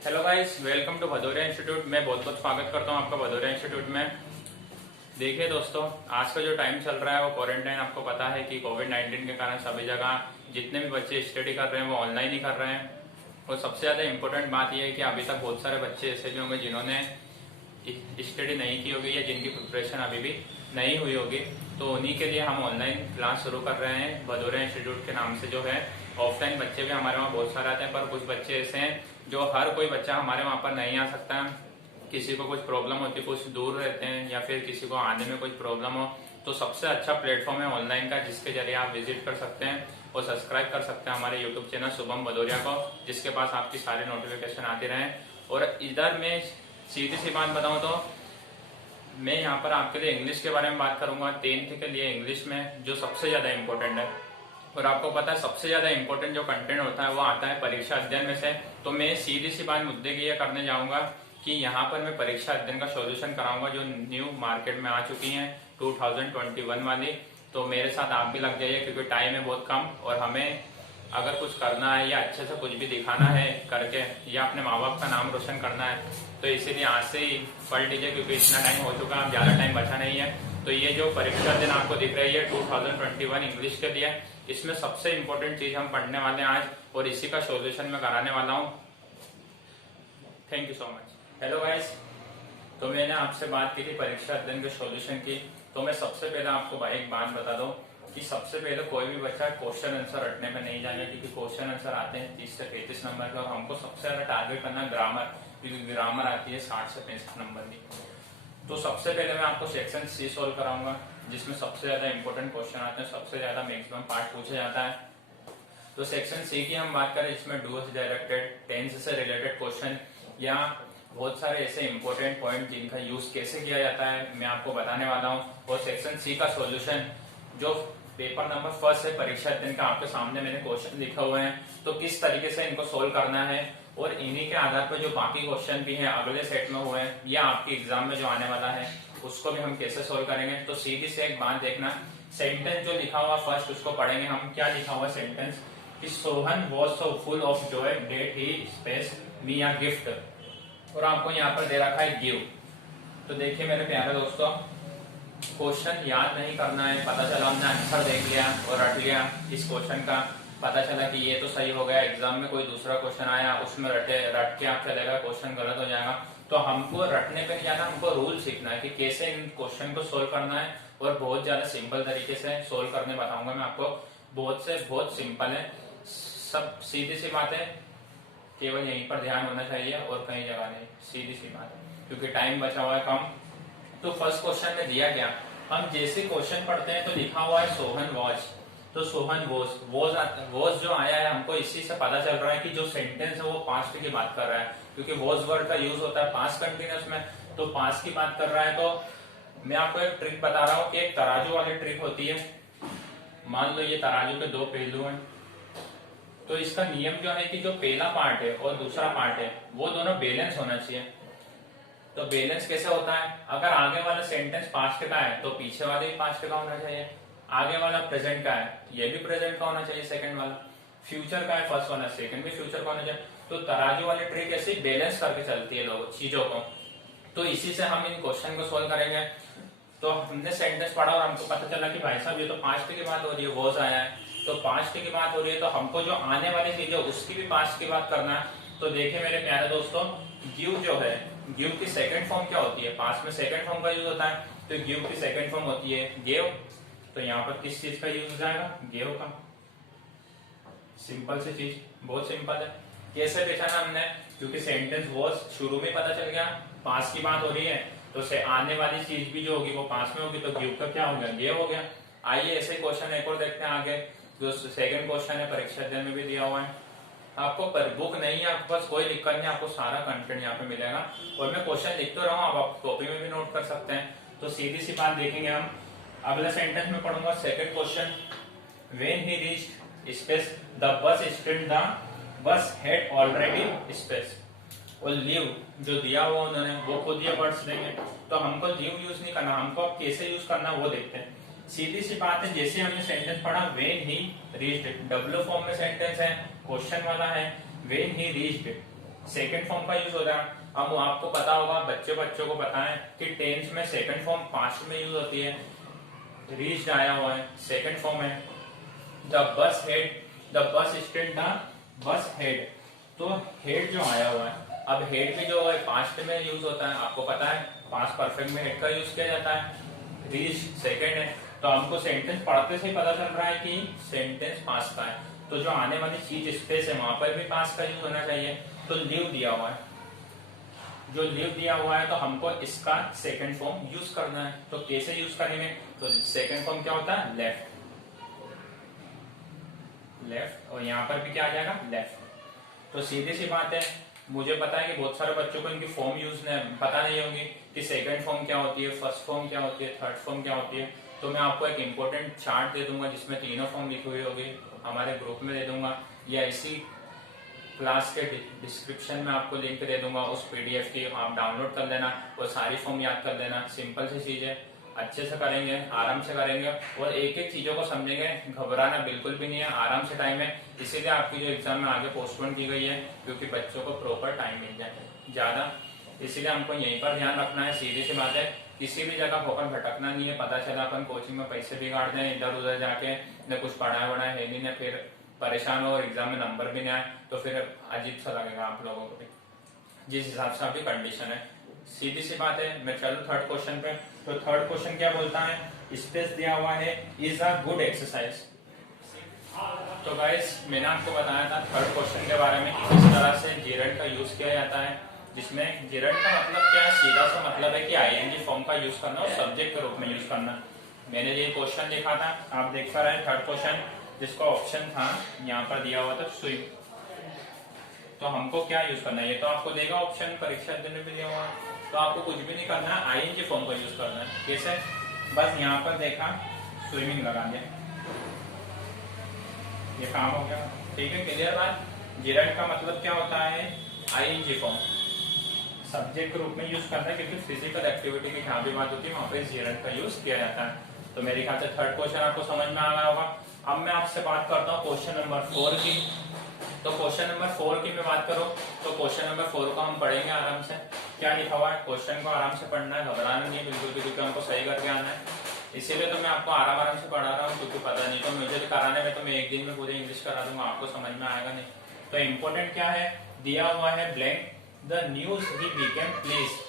Hello guys, welcome to Bhadauria institute. मैं बहुत बहुत स्वागत करता हूं आपका भदौरिया इंस्टीट्यूट में। देखिए दोस्तों, आज का जो टाइम चल रहा है वो क्वारंटाइन, आपको पता है कि कोविड-19 के कारण सभी जगह जितने भी बच्चे स्टडी कर रहे हैं वो ऑनलाइन ही कर रहे हैं। और सबसे ज्यादा इम्पोर्टेंट बात यह है कि अभी तक बहुत सारे बच्चे ऐसे भी होंगे जिन्होंने स्टडी नहीं की होगी या जिनकी प्रिपरेशन अभी भी नहीं हुई होगी, तो उन्हीं के लिए हम ऑनलाइन क्लास शुरू कर रहे हैं भदौरिया इंस्टीट्यूट के नाम से। जो है ऑफलाइन बच्चे भी हमारे वहाँ बहुत सारे आते हैं, पर कुछ बच्चे ऐसे हैं जो हर कोई बच्चा हमारे वहाँ पर नहीं आ सकता। किसी को कुछ प्रॉब्लम होती है, कुछ दूर रहते हैं, या फिर किसी को आने में कुछ प्रॉब्लम हो, तो सबसे अच्छा प्लेटफॉर्म है ऑनलाइन का, जिसके जरिए आप विजिट कर सकते हैं और सब्सक्राइब कर सकते हैं हमारे यूट्यूब चैनल शुभम भदौरिया को, जिसके पास आपकी सारी नोटिफिकेशन आती रहे। और इधर मैं सीधी सी बात बताऊं तो मैं यहाँ पर आपके लिए इंग्लिश के बारे में बात करूंगा। 10th के लिए इंग्लिश में जो सबसे ज्यादा इम्पोर्टेंट है, और आपको पता है सबसे ज्यादा इम्पोर्टेंट जो कंटेंट होता है वो आता है परीक्षा अध्ययन में से। तो मैं सीधी सी बात मुद्दे की ये करने जाऊंगा कि यहाँ पर मैं परीक्षा अध्ययन का सॉल्यूशन कराऊंगा जो न्यू मार्केट में आ चुकी है 2021 वाली। तो मेरे साथ आप भी लग जाइए, क्योंकि टाइम है बहुत कम और हमें अगर कुछ करना है या अच्छे से कुछ भी दिखाना है करके, या अपने माँ बाप का नाम रोशन करना है, तो इसीलिए आज से ही पढ़ लीजिए, क्योंकि इतना टाइम हो चुका है, अब ज्यादा टाइम बचा नहीं है। तो ये जो परीक्षा दिन आपको दिख रही है 2021 इंग्लिश के लिए, इसमें सबसे इम्पोर्टेंट चीज हम पढ़ने वाले हैं आज, और इसी का सॉल्यूशन मैं कराने वाला हूँ। Thank you so much. Hello guys, तो मैंने आपसे बात की थी परीक्षा अध्ययन के सॉल्यूशन की। तो मैं सबसे पहले आपको एक बात बता दूं कि सबसे पहले कोई भी बच्चा क्वेश्चन आंसर रटने में नहीं जाएगा, क्योंकि क्वेश्चन आंसर आते हैं 30 से 35 नंबर के, और हमको सबसे ज्यादा टारगेट करना ग्रामर, क्योंकि ग्रामर आती है 60 से 65 नंबर की। तो सबसे पहले मैं आपको सेक्शन सी सोल्व कराऊंगा, जिसमें सबसे ज्यादा इंपॉर्टेंट क्वेश्चन आते हैं, सबसे ज्यादा मैक्सिमम पार्ट पूछा जाता है। तो सेक्शन सी की हम बात करें, इसमें डू से डायरेक्टेड, टेंस से रिलेटेड क्वेश्चन, या बहुत सारे ऐसे इंपॉर्टेंट पॉइंट जिनका यूज कैसे किया जाता है मैं आपको बताने वाला हूँ। और सेक्शन सी का सॉल्यूशन जो पेपर नंबर फर्स्ट है परीक्षा दिन का, आपके सामने मैंने क्वेश्चन लिखा हुए हैं, तो किस तरीके से इनको सोल्व करना है, और इन्हीं के आधार पर जो बाकी क्वेश्चन भी हैं अगले सेट में हुए हैं या आपके एग्जाम में जो आने वाला है उसको भी हम कैसे सोल्व करेंगे। तो सीधी से एक बात देखना, सेंटेंस जो लिखा हुआ फर्स्ट उसको पढ़ेंगे हम। क्या लिखा हुआ सेंटेंस कि Sohan was so full of joy that he space me a gift, और आपको यहाँ पर दे रखा है गिव। तो देखिए मेरे प्यारे दोस्तों, क्वेश्चन याद नहीं करना है, पता चला हमने आंसर देख लिया और रट लिया इस क्वेश्चन का, पता चला कि ये तो सही हो गया, एग्जाम में कोई दूसरा क्वेश्चन आया उसमें रट के आप चलेगा, क्वेश्चन गलत हो जाएगा। तो हमको रटने पे नहीं जाना, हमको रूल सीखना है कि कैसे इन क्वेश्चन को सोल्व करना है, और बहुत ज्यादा सिंपल तरीके से सोल्व करने बताऊंगा मैं आपको। बहुत सिंपल है, सब सीधी सी बात है, केवल यहीं पर ध्यान होना चाहिए और कहीं जगह नहीं, सीधी सी बात है, क्योंकि टाइम बचा हुआ है कम। तो फर्स्ट क्वेश्चन में दिया गया, हम जैसे क्वेश्चन पढ़ते हैं तो लिखा हुआ है सोहन वॉज, तो सोहन वॉज जो आया है हमको इसी से पता चल रहा है कि जो सेंटेंस है वो पास्ट की बात कर रहा है, क्योंकि वॉज वर्ड का यूज होता है पास्ट कंटिन्यूअस में, तो पास्ट की बात कर रहा है। तो मैं आपको एक ट्रिक बता रहा हूँ कि एक तराजू वाली ट्रिक होती है। मान लो ये तराजू के दो पहलू हैं, तो इसका नियम जो है कि जो पहला पार्ट है और दूसरा पार्ट है वो दोनों बैलेंस होना चाहिए। तो बैलेंस कैसे होता है, अगर आगे वाला सेंटेंस पास्ट का है तो पीछे वाले भी पास्ट का होना चाहिए, आगे वाला प्रेजेंट का है ये भी प्रेजेंट का होना चाहिए, सेकंड वाला फ्यूचर का है फर्स्ट वाला, सेकंड भी फ्यूचर का होना चाहिए। तो तराजू वाली ट्रिक ऐसी बैलेंस करके चलती है लोग चीजों को, तो इसी से हम इन क्वेश्चन को सोल्व करेंगे। तो हमने सेंटेंस पढ़ा और हमको पता चला कि भाई साहब ये तो पास्ट की बात हो रही है, वॉज आया है, तो पास्ट की बात हो रही है, तो हमको जो आने वाली चीज है उसकी भी पास्ट की बात करना है। तो देखिए मेरे प्यारे दोस्तों, गिव जो है, गिव की सेकंड फॉर्म क्या होती है, पास्ट में सेकंड फॉर्म का यूज होता है, तो गिव की सेकंड फॉर्म होती है गेव। तो यहाँ पर किस चीज का यूज हो जाएगा, गेव का। सिंपल सी चीज, बहुत सिंपल है। कैसे पहचाना हमने, क्योंकि सेंटेंस वॉज शुरू में पता चल गया पास्ट की बात हो रही है, तो से आने वाली चीज भी जो होगी वो पास्ट में होगी, तो गिव का क्या हो गया, गेव हो गया। आइए ऐसे क्वेश्चन एक और देखते हैं आगे, जो सेकंड क्वेश्चन है परीक्षा अध्ययन में भी दिया हुआ है। आपको पर बुक नहीं है, आपके पास कोई दिक्कत नहीं, आपको सारा कंटेंट यहाँ पे मिलेगा, और मैं क्वेश्चन लिख तो रहा हूँ, आप कॉपी में भी नोट कर सकते हैं। तो सीधी सी बात देखेंगे हम, अगला सेंटेंस में पढ़ूंगा second question, when he reached space the bus stand, the bus had already space, और लीव जो दिया हुआ उन्होंने वो खुद ये वर्ड्स देंगे, तो हमको लीव यूज नहीं करना, हमको अब कैसे यूज करना वो देखते हैं। सीधी सी बात है, जैसे हमने सेंटेंस पढ़ा when he reached, W form में सेंटेंस है, क्वेश्चन वाला है, when he reached second form का यूज होता है। अब आपको पता होगा, बच्चों को पता है कि टेंस में सेकंड फॉर्म पास्ट में यूज होती है। रीच्ड आया हुआ है, सेकंड फॉर्म है। The bus head, the bus stand, the bus head. तो हेड जो आया हुआ है, अब हेड भी जो है पास्ट में यूज होता है, आपको पता है पास्ट परफेक्ट में हेड का यूज किया जाता है। रीच सेकंड है, तो हमको सेंटेंस पढ़ते से ही पता चल रहा है कि सेंटेंस पास्ट का है, तो जो आने वाली चीज स्पेस है वहां पर भी पास्ट का यूज होना चाहिए। तो लिव दिया हुआ है, जो लिव दिया हुआ है तो हमको इसका सेकंड फॉर्म यूज करना है। तो कैसे यूज करेंगे, तो सेकंड फॉर्म क्या होता है, लेफ्ट, लेफ्ट, और यहाँ पर भी क्या आ जाएगा, लेफ्ट। तो सीधी सी बात है, मुझे पता है कि बहुत सारे बच्चों को इनकी फॉर्म यूज पता नहीं होगी कि सेकंड फॉर्म क्या होती है, फर्स्ट फॉर्म क्या होती है, थर्ड फॉर्म क्या होती है। तो मैं आपको एक इंपॉर्टेंट चार्ट दे दूंगा जिसमें तीनों फॉर्म लिखी हुई होगी, हमारे ग्रुप में दे दूंगा, या इसी क्लास के डिस्क्रिप्शन में आपको लिंक दे दूंगा उस पीडीएफ की, आप डाउनलोड कर लेना और सारी फॉर्म याद कर लेना। सिंपल सी चीज है, अच्छे से करेंगे, आराम से करेंगे और एक एक चीजों को समझेंगे। घबराना बिल्कुल भी नहीं है, आराम से टाइम है, इसीलिए आपकी जो एग्जाम में आगे पोस्टपोन की गई है, क्योंकि बच्चों को प्रॉपर टाइम मिल जाए ज्यादा, इसीलिए हमको यहीं पर ध्यान रखना है। सीधी सी बात है, किसी भी जगह होकर भटकना नहीं है। पता चला अपन कोचिंग में पैसे बिगाड़ दें इधर उधर जाके, न कुछ पढ़ाया वढ़ाया है नहीं, न फिर परेशान हो और एग्जाम में नंबर भी नहीं आए तो फिर अजीब सा लगेगा आप लोगों को भी, जिस हिसाब से आपकी कंडीशन है। सीधी सी बात है, मैं चलूं थर्ड क्वेश्चन पे। तो थर्ड क्वेश्चन क्या बोलता है, स्पेस दिया हुआ है, इज अ गुड एक्सरसाइज। तो गाइस मैंने आपको बताया था थर्ड क्वेश्चन के बारे में कि किस तरह से जेरेंट का यूज किया जाता है, जिसमें जेरेंट का मतलब क्या है, सीधा सा मतलब है कि आईएनजी फॉर्म का यूज करना और सब्जेक्ट के रूप में यूज करना। मैंने ये क्वेश्चन लिखा था, आप देख पा रहे हैं थर्ड क्वेश्चन, जिसका ऑप्शन था यहाँ पर दिया हुआ था स्विम। तो हमको क्या यूज करना है, ये तो आपको देगा ऑप्शन, परीक्षा देने में दिया हुआ है, तो आपको कुछ भी नहीं करना है, आईएनजी फॉर्म का यूज करना है। कैसे, बस यहाँ पर देखा स्विमिंग लगा दिया, ये काम हो गया। ठीक है, क्लियर बात। जेरेंट का मतलब क्या होता है, आईएनजी फॉर्म, सब्जेक्ट के रूप में यूज करना है, क्योंकि फिजिकल एक्टिविटी की जहाँ भी बात होती है वहां पर जेरेंट का यूज किया जाता है। तो मेरे ख्याल से थर्ड क्वेश्चन आपको समझ में आ गया होगा। अब मैं आपसे बात करता हूँ क्वेश्चन नंबर 4 की। तो क्वेश्चन नंबर 4 की मैं बात करूँ तो क्वेश्चन नंबर 4 को हम पढ़ेंगे आराम से। क्या लिखा हुआ है, क्वेश्चन को आराम से पढ़ना है, घबराना नहीं है बिल्कुल भी, क्योंकि हमको सही करके आना है। इसीलिए तो मैं आपको आराम से पढ़ा रहा हूँ, क्योंकि पता नहीं तो मुझे कराने में तो मैं एक दिन में पूरी इंग्लिश करा दूंगा, आपको समझ में आएगा नहीं। तो इम्पोर्टेंट क्या है, दिया हुआ है blank, the news he became pleased.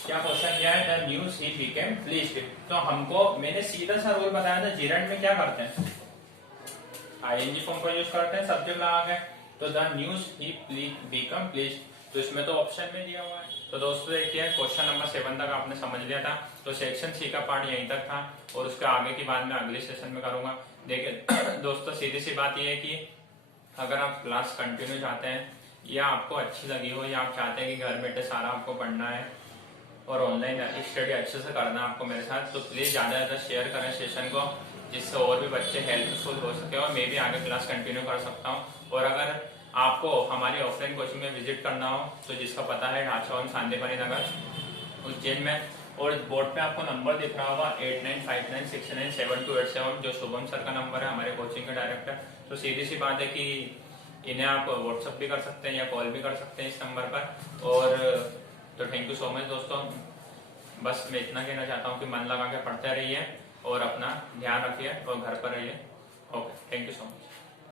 क्या क्वेश्चन दिया है, the news he became pleased. तो हमको मैंने सीधा सा रूल बताया था, जेरेंट में क्या करते हैं, आईएनजी फॉर्म का यूज करते हैं सब्जेक्ट लगा के। तो the news he become pleased, तो इसमें तो ऑप्शन में दिया हुआ है। तो दोस्तों देखिए क्वेश्चन नंबर 7 तक आपने समझ लिया था। तो सेक्शन सी का पार्ट यहीं तक था और उसके आगे की बात मैं अगले सेशन में करूंगा। देखिए दोस्तों सीधी सी बात यह है कि अगर आप क्लास कंटिन्यू चाहते हैं या आपको अच्छी लगी हो, या आप चाहते हैं कि घर बैठे सारा आपको पढ़ना है और ऑनलाइन स्टडी अच्छे से करना आपको मेरे साथ, तो प्लीज ज्यादा से ज्यादा शेयर करें सेशन को, जिससे और भी बच्चे हेल्पफुल हो सके और मैं भी आगे क्लास कंटिन्यू कर सकता हूँ। और अगर आपको हमारी ऑफलाइन कोचिंग में विजिट करना हो तो जिसका पता है ढांचा सांदीपनि नगर उज्जैन में, और बोर्ड पे आपको नंबर दिख रहा होगा 8959697287, जो शुभम सर का नंबर है, हमारे कोचिंग के डायरेक्टर। तो सीधी सी बात है कि इन्हें आप व्हाट्सएप भी कर सकते हैं या कॉल भी कर सकते हैं इस नंबर पर। और तो थैंक यू सो मच दोस्तों, बस मैं इतना कहना चाहता हूँ कि मन लगा के पढ़ते रहिए और अपना ध्यान रखिए और घर पर रहिए। Okay, thank you so much.